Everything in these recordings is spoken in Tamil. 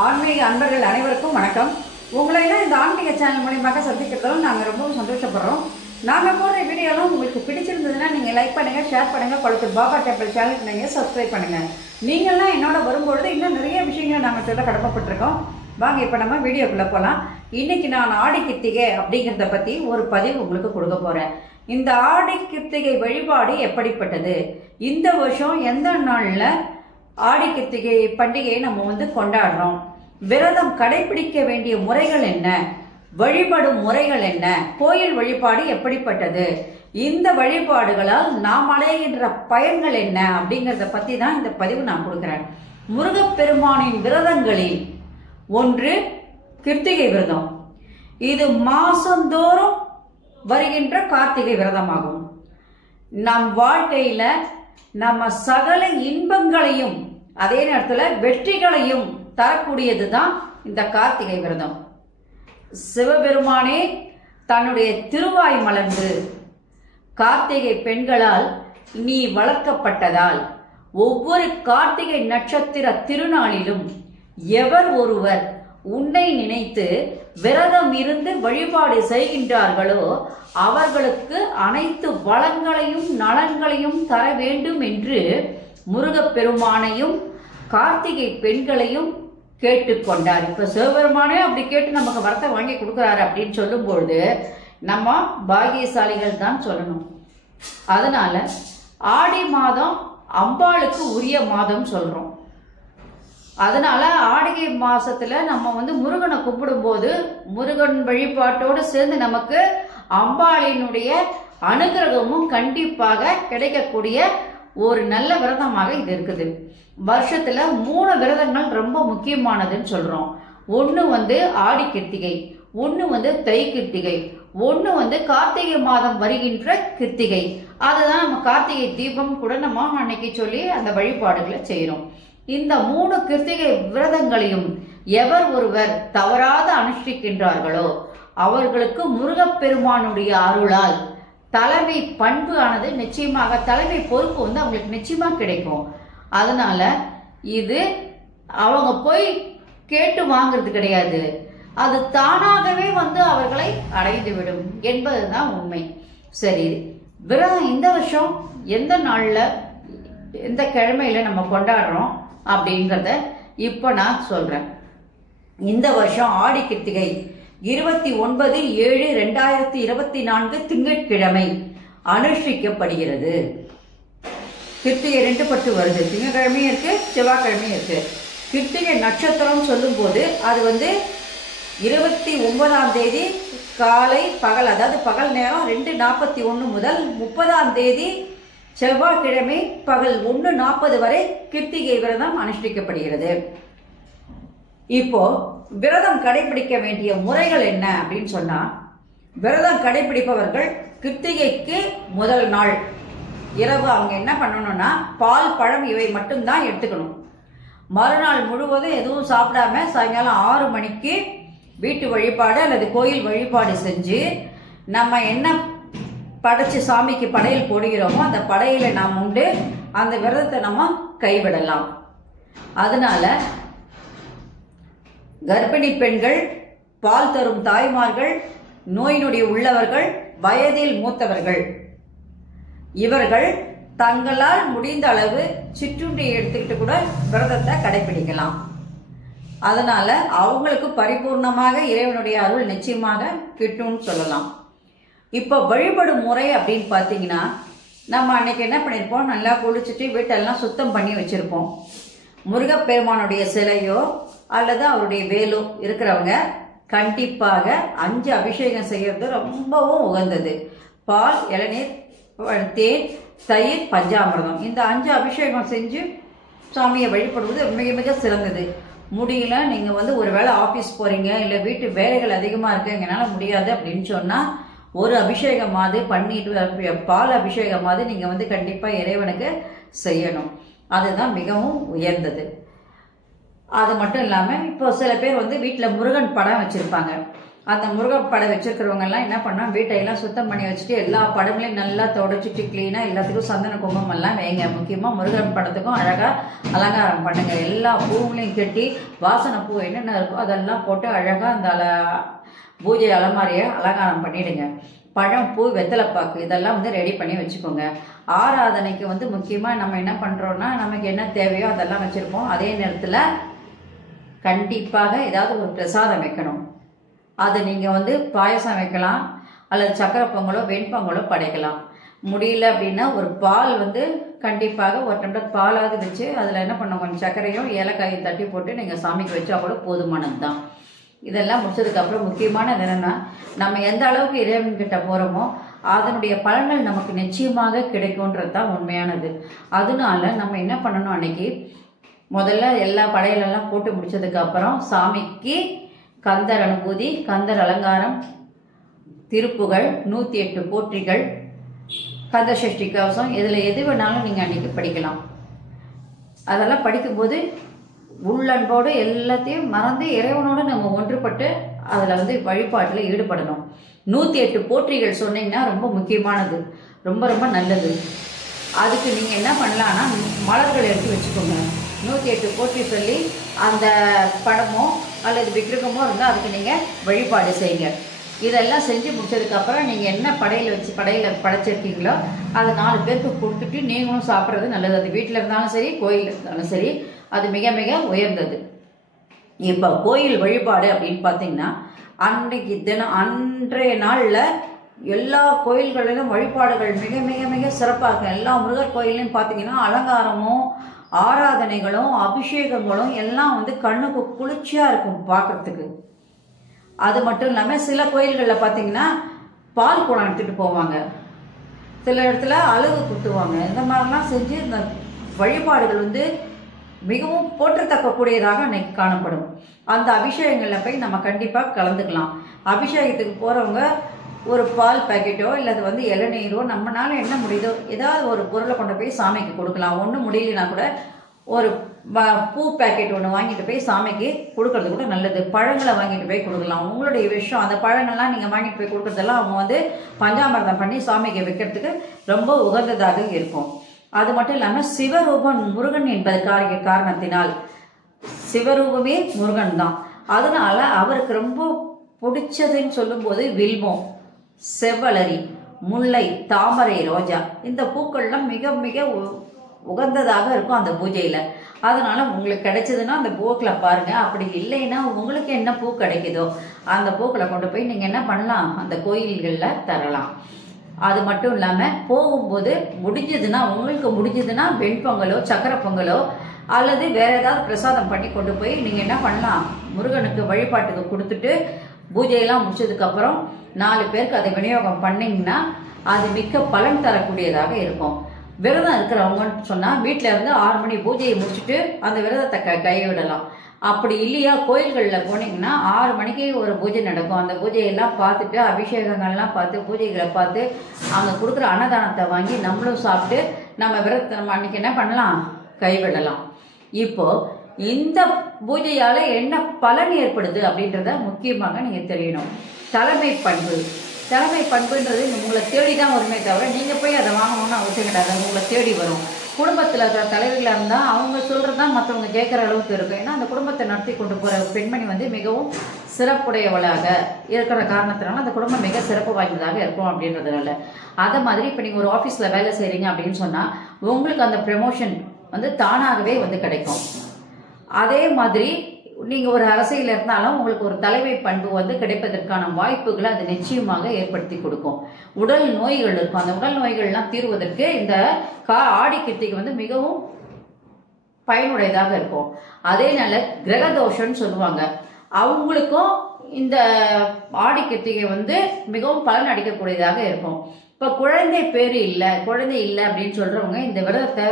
ஆன்மீக அன்பர்கள் அனைவருக்கும் வணக்கம். உங்களையெல்லாம் இந்த ஆன்மீக சேனல் மூலமாக சந்திக்கிறதாலும் நாங்கள் ரொம்பவும் சந்தோஷப்படுறோம். நாங்கள் போடுற வீடியோலாம் உங்களுக்கு பிடிச்சிருந்ததுன்னா நீங்கள் லைக் பண்ணுங்கள், ஷேர் பண்ணுங்கள், கொளத்தூர் பாபா டெம்பிள் சேனலுக்கு நீங்கள் சப்ஸ்கிரைப் பண்ணுங்கள். நீங்கள்லாம் என்னோட வரும்பொழுது இன்னும் நிறைய விஷயங்களை நாங்கள் சொல்ல கடமைப்பட்டிருக்கோம். வாங்க இப்போ நம்ம வீடியோக்குள்ளே போகலாம். இன்றைக்கி நான் ஆடி கிருத்திகை அப்படிங்கிறத பற்றி ஒரு பதிவு உங்களுக்கு கொடுக்க போகிறேன். இந்த ஆடி கிருத்திகை வழிபாடு எப்படிப்பட்டது, இந்த வருஷம் எந்த நாளில் ஆடி கிருத்திகை பண்டிகையை நம்ம கொண்டாடுறோம், விரதம் கடைபிடிக்க வேண்டிய முறைகள் என்ன, வழிபடும் முறைகள் என்ன, கோயில் வழிபாடு எப்படிப்பட்டது, இந்த வழிபாடுகளால் நாம் அடைகின்ற பயன்கள் என்ன அப்படிங்கிறத பற்றி தான் இந்த பதிவு நான் கொடுக்குறேன். முருகப்பெருமானின் விரதங்களில் ஒன்று கிருத்திகை விரதம். இது மாசந்தோறும் வருகின்ற கார்த்திகை விரதமாகும். நம் வாழ்க்கையில நம்ம சகல இன்பங்களையும் அதே நேரத்தில் வெற்றிகளையும் தரக்கூடியது தான் இந்த கார்த்திகை விரதம். சிவபெருமானே தன்னுடைய திருவாய் மலர்ந்து கார்த்திகை பெண்களால் நீ வளர்க்கப்பட்டதால் ஒவ்வொரு கார்த்திகை நட்சத்திர திருநாளிலும் எவர் ஒருவர் உன்னை நினைத்து விரதம் இருந்து வழிபாடு செய்கின்றார்களோ அவர்களுக்கு அனைத்து வளங்களையும் நலன்களையும் தர வேண்டும் என்று முருகப்பெருமானையும் கார்த்திகை பெண்களையும் கேட்டுக்கொண்டார். இப்ப சிவபெருமானே அப்படி கேட்டு நமக்கு வரத்தை வாங்கி கொடுக்குறாரு அப்படின்னு சொல்லும்பொழுது நம்ம பாகியசாலிகள் தான் சொல்லணும். அதனால ஆடி மாதம் அம்பாளுக்கு உரிய மாதம் சொல்றோம். அதனால ஆடிகை மாசத்துல நம்ம முருகனை கும்பிடும் போது முருகன் வழிபாட்டோடு சேர்ந்து நமக்கு அம்பாளினுடைய அனுகிரகமும் கண்டிப்பாக கிடைக்கக்கூடிய ஒரு நல்ல விரதமாக இது இருக்குது. வருஷத்துல 3 விரதங்கள் ரொம்ப முக்கியமானதுன்னு சொல்றோம். ஒன்று ஆடி கிருத்திகை, ஒன்று தை கிருத்திகை, ஒன்று கார்த்திகை மாதம் வருகின்ற கிருத்திகை. அதுதான் நம்ம கார்த்திகை தீபம் கூட நம்ம அன்னைக்கு சொல்லி அந்த வழிபாடுகளை செய்யறோம். இந்த 3 கிருத்திகை விரதங்களையும் எவர் ஒருவர் தவறாத அனுஷ்டிக்கின்றார்களோ அவர்களுக்கு முருகப்பெருமானுடைய அருளால் தலைமை பண்பு ஆனது நிச்சயமாக, தலைமை பொறுப்பு அவங்களுக்கு நிச்சயமா கிடைக்கும். அதனால இது அவங்க போய் கேட்டு வாங்கிறது கிடையாது, அது தானாகவே அவர்களை அடைந்து விடும் என்பதுதான் உண்மை. சரி, விரதம் இந்த வருஷம் எந்த நாள்ல எந்த கிழமையில நம்ம கொண்டாடுறோம் அப்படின்றத இப்போ நான் சொல்றேன். இந்த வருஷம் ஆடி கிருத்திகை 29/7/2024 திங்கட்கிழமை அனுஷ்டிக்கப்படுகிறது. கிருத்திகை 2 பட்டு வருது, திங்கக்கிழமையும் இருக்கு, செவ்வாய்க்கிழமையும் இருக்கு. கிருத்திகை நட்சத்திரம் சொல்லும் போது அது 29ஆம் தேதி காலை பகல், அதாவது பகல் நேரம் 2:41 முதல் 30ஆம் தேதி செவ்வாய்க்கிழமை பகல் 1:40 வரை கிருத்திகை விரதம் அனுஷ்டிக்கப்படுகிறது. இப்போ விரதம் கடைபிடிக்க வேண்டிய முறைகள் என்ன அப்படின்னு சொன்னா, விரதம் கடைபிடிப்பவர்கள் கிருத்திகைக்கு முதல் நாள் இரவு அவங்க என்ன பண்ணணும்னா பால், பழம் இவை மட்டும்தான் எடுத்துக்கணும். மறுநாள் முழுவதும் எதுவும் சாப்பிடாம சாயங்காலம் 6 மணிக்கு வீட்டு வழிபாடு அல்லது கோயில் வழிபாடு செஞ்சு நம்ம என்ன படைச்சு சாமிக்கு படையல் போடுகிறோமோ அந்த படையில நாம் உண்டு அந்த விரதத்தை நம்ம கைவிடலாம். அதனால கர்ப்பிணி பெண்கள், பால் தரும் தாய்மார்கள், நோய் நொடி உள்ளவர்கள், வயதில் மூத்தவர்கள் இவர்கள் தங்களால் முடிந்த அளவு சிற்றுண்டி எடுத்துக்கிட்டு கூட விரதத்தை கடைபிடிக்கலாம். அதனால அவங்களுக்கு பரிபூர்ணமாக இறைவனுடைய அருள் நிச்சயமாக கிட்டும்னு சொல்லலாம். இப்போ வழிபடும் முறை அப்படின்னு பார்த்தீங்கன்னா, நம்ம அன்னைக்கு என்ன பண்ணியிருப்போம், நல்லா குளிச்சுட்டு வீட்டெல்லாம் சுத்தம் பண்ணி வச்சிருப்போம். முருகப்பெருமானுடைய சிலையோ அல்லது அவருடைய வேலோ இருக்கிறவங்க கண்டிப்பாக 5 அபிஷேகம் செய்யறது ரொம்பவும் உகந்தது. பால், இளநீர், தேன், தயிர், பஞ்சாமிர்தம், இந்த 5 அபிஷேகம் செஞ்சு சாமியை வழிபடுவது மிக மிக சிறந்தது. முடியல, நீங்கள் ஒரு வேளை ஆஃபீஸ் போறீங்க, இல்லை வீட்டு வேலைகள் அதிகமாக இருக்கு, எங்களால் முடியாது அப்படின்னு சொன்னால் ஒரு அபிஷேகமாவது பண்ணிட்டு, பால் அபிஷேகமாவது நீங்கள் கண்டிப்பாக இறைவனுக்கு செய்யணும். அதுதான் மிகவும் உயர்ந்தது. அது மட்டும் இல்லாமல் இப்போ சில பேர் வீட்டில் முருகன் படம் வச்சுருப்பாங்க. அந்த முருகன் படம் வச்சிருக்கிறவங்கெல்லாம் என்ன பண்ணால் வீட்டையெல்லாம் சுத்தம் பண்ணி வச்சுட்டு எல்லா படங்களையும் நல்லா தொடச்சிட்டு க்ளீனாக எல்லாத்துக்கும் சந்தன குங்குமம் எல்லாம் வைங்க. முக்கியமாக முருகன் படத்துக்கும் அழகாக அலங்காரம் பண்ணுங்க. எல்லா பூவுங்களையும் கட்டி வாசனை பூ என்னென்ன இருக்கோ அதெல்லாம் போட்டு அழகாக அந்த பூஜை அலமாரியை அலங்காரம் பண்ணிடுங்க. பழம், பூ, வெத்தலைப்பாக்கு இதெல்லாம் வந்து ரெடி பண்ணி வச்சுக்கோங்க. ஆராதனைக்கு வந்து முக்கியமாக நம்ம என்ன பண்ணுறோன்னா நமக்கு என்ன தேவையோ அதெல்லாம் வச்சுருப்போம். அதே நேரத்தில் கண்டிப்பாக ஏதாவது ஒரு பிரசாதம் வைக்கணும். அது நீங்கள் வந்து பாயசம் வைக்கலாம், அல்லது சக்கரை பொங்கலோ வெண்பொங்கலோ படைக்கலாம். முடியல அப்படின்னா ஒரு பால் வந்து கண்டிப்பாக ஒரு டம்ளர் பாலாவது வச்சு அதில் என்ன பண்ணணும், கொஞ்சம் சர்க்கரையும் ஏலக்காயும் தட்டி போட்டு நீங்கள் சாமிக்கு வச்சா கூட போதுமானது தான். இதெல்லாம் முடிச்சதுக்கப்புறம் முக்கியமானது என்னென்னா, நம்ம எந்த அளவுக்கு இறைவன்கிட்ட போகிறோமோ அதனுடைய பலன்கள் நமக்கு நிச்சயமாக கிடைக்கும்ன்றது தான் உண்மையானது. அதனால நம்ம என்ன பண்ணணும், அன்னைக்கு முதல்ல எல்லா படையிலெல்லாம் போட்டு முடிச்சதுக்கப்புறம் சாமிக்கு கந்தர் அனுபூதி, கந்தர் அலங்காரம், திருப்புகள், 108 போற்றிகள், கந்த சஷ்டி கவசம், இதில் எது வேணாலும் நீங்கள் அன்றைக்கி படிக்கலாம். அதெல்லாம் படிக்கும்போது உள்ளன்போடு எல்லாத்தையும் மறந்து இறைவனோடு நம்ம ஒன்றுபட்டு அதில் வந்து வழிபாட்டில் ஈடுபடணும். 108 போற்றிகள் சொன்னீங்கன்னா ரொம்ப முக்கியமானது, ரொம்ப ரொம்ப நல்லது. அதுக்கு நீங்கள் என்ன பண்ணலான்னா மலர்கள் எடுத்து வச்சுக்கோங்க. 108 போற்றி சொல்லி அந்த படமோ அல்லது விக்கிரகமோ இருந்தால் அதுக்கு நீங்கள் வழிபாடு செய்யுங்க. இதெல்லாம் செஞ்சு முடிச்சதுக்கப்புறம் நீங்கள் என்ன படையில் படைச்சிருக்கீங்களோ அதை 4 பேருக்கு கொடுத்துட்டு நீங்களும் சாப்பிட்றது நல்லது. அது வீட்டில் இருந்தாலும் சரி, கோயில் இருந்தாலும் சரி, அது மிக மிக உயர்ந்தது. இப்போ கோயில் வழிபாடு அப்படின்னு பார்த்தீங்கன்னா அன்றைக்கு அன்றைய நாளில் எல்லா கோயில்களிலும் வழிபாடுகள் மிக மிக மிக சிறப்பாக இருக்கும். எல்லா முருகர் கோயிலையும் பார்த்தீங்கன்னா அலங்காரமும் ஆராதனைகளும் அபிஷேகங்களும் எல்லாம் வந்து கண்ணுக்கு குளிர்ச்சியாக இருக்கும் பார்க்கறதுக்கு. அது மட்டும் இல்லாமல் சில கோயில்களில் பார்த்தீங்கன்னா பால் குடம் எடுத்துகிட்டு போவாங்க, சில இடத்துல அழகு குத்துவாங்க. இந்த மாதிரிலாம் செஞ்சு இந்த வழிபாடுகள் வந்து மிகவும் போற்றத்தக்கக்கூடியதாக அன்னைக்கு காணப்படும். அந்த அபிஷேகங்களில் போய் நம்ம கண்டிப்பாக கலந்துக்கலாம். அபிஷேகத்துக்கு போகிறவங்க ஒரு பால் பேக்கெட்டோ இல்லை அது வந்து இளநீரோ நம்மளால என்ன முடியுதோ ஏதாவது ஒரு பொருளை கொண்டு போய் சாமிக்கு கொடுக்கலாம். ஒன்றும் முடியலனா கூட ஒரு பூ பேக்கெட் ஒன்று வாங்கிட்டு போய் சாமிக்கு கொடுக்கறது கூட நல்லது. பழங்களை வாங்கிட்டு போய் கொடுக்கலாம், உங்களுடைய விஷயம். அந்த பழங்கள்லாம் நீங்கள் வாங்கிட்டு போய் கொடுக்கறதெல்லாம் அவங்க வந்து பஞ்சாமிர்தம் பண்ணி சாமிக்கு வைக்கிறதுக்கு ரொம்ப உகந்ததாக இருக்கும். அது மட்டும் இல்லாமல் சிவரூபன் முருகன் என்பது காரணத்தினால் சிவரூபமே முருகன் தான். அதனால அவருக்கு ரொம்ப பிடிச்சதுன்னு சொல்லும்போது வில்வம், செவ்வலரி, முல்லை, தாமரை, ரோஜா இந்த பூக்கள்லாம் மிக மிக உகந்ததாக இருக்கும் அந்த பூஜையில். அதனால உங்களுக்கு கிடைச்சதுன்னா அந்த பூக்களை பாருங்க. அப்படி இல்லைன்னா உங்களுக்கு என்ன பூ கிடைக்குதோ அந்த பூக்களை கொண்டு போய் நீங்கள் என்ன பண்ணலாம், அந்த கோயில்களில் தரலாம். அது மட்டும் இல்லாமல் போகும்போது உங்களுக்கு முடிஞ்சதுன்னா வெண்பொங்கலோ சக்கரை பொங்கலோ அல்லது வேற ஏதாவது பிரசாதம் பண்ணி கொண்டு போய் நீங்கள் என்ன பண்ணலாம், முருகனுக்கு வழிபாட்டுக்கு கொடுத்துட்டு பூஜையெல்லாம் முடிச்சதுக்கப்புறம் 4 பேருக்கு அதை விநியோகம் பண்ணிங்கன்னா அது மிக்க பலன் தரக்கூடியதாக இருக்கும். விரதம் இருக்கிறவங்கன்னு சொன்னால் வீட்டில் இருந்து 6 மணி பூஜையை முடிச்சுட்டு அந்த விரதத்தை கைவிடலாம். அப்படி இல்லையா கோயில்களில் போனீங்கன்னா 6 மணிக்கு ஒரு பூஜை நடக்கும். அந்த பூஜையெல்லாம் பார்த்துட்டு அபிஷேகங்கள்லாம் பார்த்து பூஜைகளை பார்த்து அங்கே கொடுக்குற அன்னதானத்தை வாங்கி நம்மளும் சாப்பிட்டு நம்ம விரதத்தை நம்ம அன்றைக்கி என்ன பண்ணலாம், கைவிடலாம். இப்போ இந்த பூஜையால் என்ன பலன் ஏற்படுது அப்படின்றத முக்கியமாக நீங்கள் தெரியணும். தலைமை பண்புன்றது உங்களை தேடி தான் வருமே தவிர நீங்கள் போய் அதை வாங்கணும்னு அவசியம் கிடையாது. அது உங்களை தேடி வரும். குடும்பத்தில் இருக்கிற தலைவர்களாக இருந்தால் அவங்க சொல்கிறது தான் மற்றவங்க கேட்குற அளவுக்கு இருக்கும். ஏன்னா அந்த குடும்பத்தை நடத்தி கொண்டு போகிற பெண்மணி வந்து மிகவும் சிறப்புடையவளாக இருக்கிற காரணத்தினால அந்த குடும்பம் மிக சிறப்பு வாய்ந்ததாக இருக்கும் அப்படின்றதுனால. அதை மாதிரி இப்போ நீங்கள் ஒரு ஆஃபீஸில் வேலை செய்கிறீங்க அப்படின்னு சொன்னால் உங்களுக்கு அந்த ப்ரமோஷன் வந்து தானாகவே வந்து கிடைக்கும். அதே மாதிரி நீங்கள் ஒரு அரசியல் இருந்தாலும் உங்களுக்கு ஒரு தலைமை பண்பு வந்து கிடைப்பதற்கான வாய்ப்புகளை அது நிச்சயமாக ஏற்படுத்தி கொடுக்கும். உடல் நோய்கள் இருக்கும், அந்த உடல் நோய்கள்லாம் தீர்வதற்கு இந்த ஆடி கிருத்திகை வந்து மிகவும் பயனுடையதாக இருக்கும். அதேனால கிரகதோஷம்னு சொல்லுவாங்க, அவங்களுக்கும் இந்த ஆடி கிருத்திகை வந்து மிகவும் பலன் அளிக்கக்கூடியதாக இருக்கும். இப்போ குழந்தை இல்லை அப்படின்னு சொல்றவங்க இந்த விரதத்தை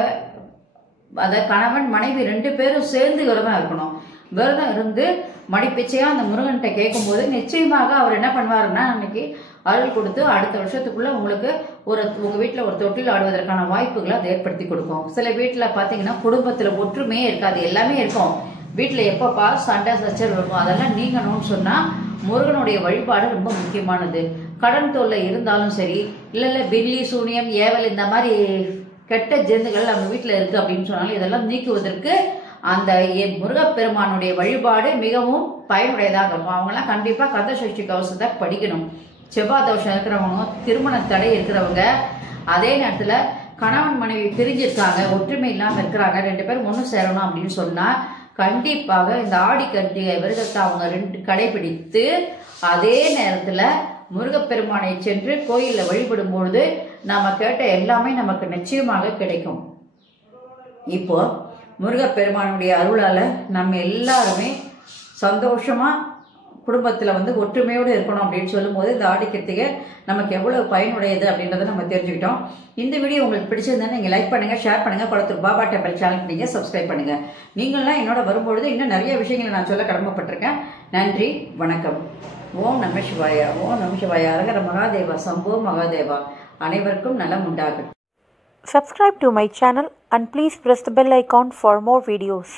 கணவன் மனைவி 2 பேரும் சேர்ந்து விரதம் இருக்கணும். விரதம் இருந்து மடிப்பிச்சையாக அந்த முருகன்கிட்ட கேட்கும்போது நிச்சயமாக அவர் என்ன பண்ணுவாருன்னா அன்னைக்கு அருள் கொடுத்து அடுத்த வருஷத்துக்குள்ள உங்களுக்கு உங்கள் வீட்டில் ஒரு தொட்டில் ஆடுவதற்கான வாய்ப்புகளை அதை ஏற்படுத்தி கொடுக்கும். சில வீட்டில் பார்த்தீங்கன்னா குடும்பத்தில் ஒற்றுமையே இருக்காது, எல்லாமே இருக்கும். வீட்டில் எப்பப்பா சண்டை சச்சரவு இருக்கும், அதெல்லாம் நீங்கணும்னு சொன்னால் முருகனுடைய வழிபாடு ரொம்ப முக்கியமானது. கடன் தொல்லை இருந்தாலும் சரி, இல்லை பில்லி சூனியம் ஏவல் இந்த மாதிரி கெட்ட ஜெந்துகள் நம்ம வீட்டில் இருக்குது அப்படின்னு சொன்னாலும் இதெல்லாம் நீக்குவதற்கு அந்த முருகப்பெருமானுடைய வழிபாடு மிகவும் பயனுடையதாக இருக்கும். அவங்களாம் கண்டிப்பாக கந்தசஷ்டி கவசத்தை படிக்கணும். செவ்வாய் தோஷம் இருக்கிறவங்க, திருமண தடை இருக்கிறவங்க, அதே நேரத்தில் கணவன் மனைவி பிரிஞ்சிருக்காங்க, ஒற்றுமை இல்லாமல் இருக்கிறாங்க, 2 பேரும் ஒன்று சேரணும் அப்படின்னு சொன்னால் கண்டிப்பாக இந்த ஆடி கண்டிகை விரதத்தை அவங்க கடைபிடித்து அதே நேரத்தில் முருகப்பெருமானை சென்று கோயிலில் வழிபடும் பொழுது நம்ம கேட்ட எல்லாமே நமக்கு நிச்சயமாக கிடைக்கும். இப்போ முருகப்பெருமானுடைய அருளால் நம்ம எல்லாருமே சந்தோஷமாக குடும்பத்தில் ஒற்றுமையோடு இருக்கணும் அப்படின்னு சொல்லும்போது இந்த ஆடி கிருத்திகை நமக்கு எவ்வளோ பயனுடையது அப்படின்றத நம்ம தெரிஞ்சுக்கிட்டோம். இந்த வீடியோ உங்களுக்கு பிடிச்சிருந்தா நீங்கள் லைக் பண்ணுங்கள், ஷேர் பண்ணுங்கள், குளத்தூர் பாபா டெம்பிள் சேனலுக்கு நீங்கள் சப்ஸ்கிரைப் பண்ணுங்கள். நீங்கள்லாம் என்னோட வரும்பொழுது இன்னும் நிறைய விஷயங்களை நான் சொல்ல கடமைப்பட்டிருக்கேன். நன்றி, வணக்கம். ஓம் நம சிவாயா, ஓம் நம சிவாயா, அரகர மகாதேவா, சம்போ மகாதேவா. அனைவருக்கும் நலம் உண்டாகும். Subscribe to my channel and please press the bell icon for more videos.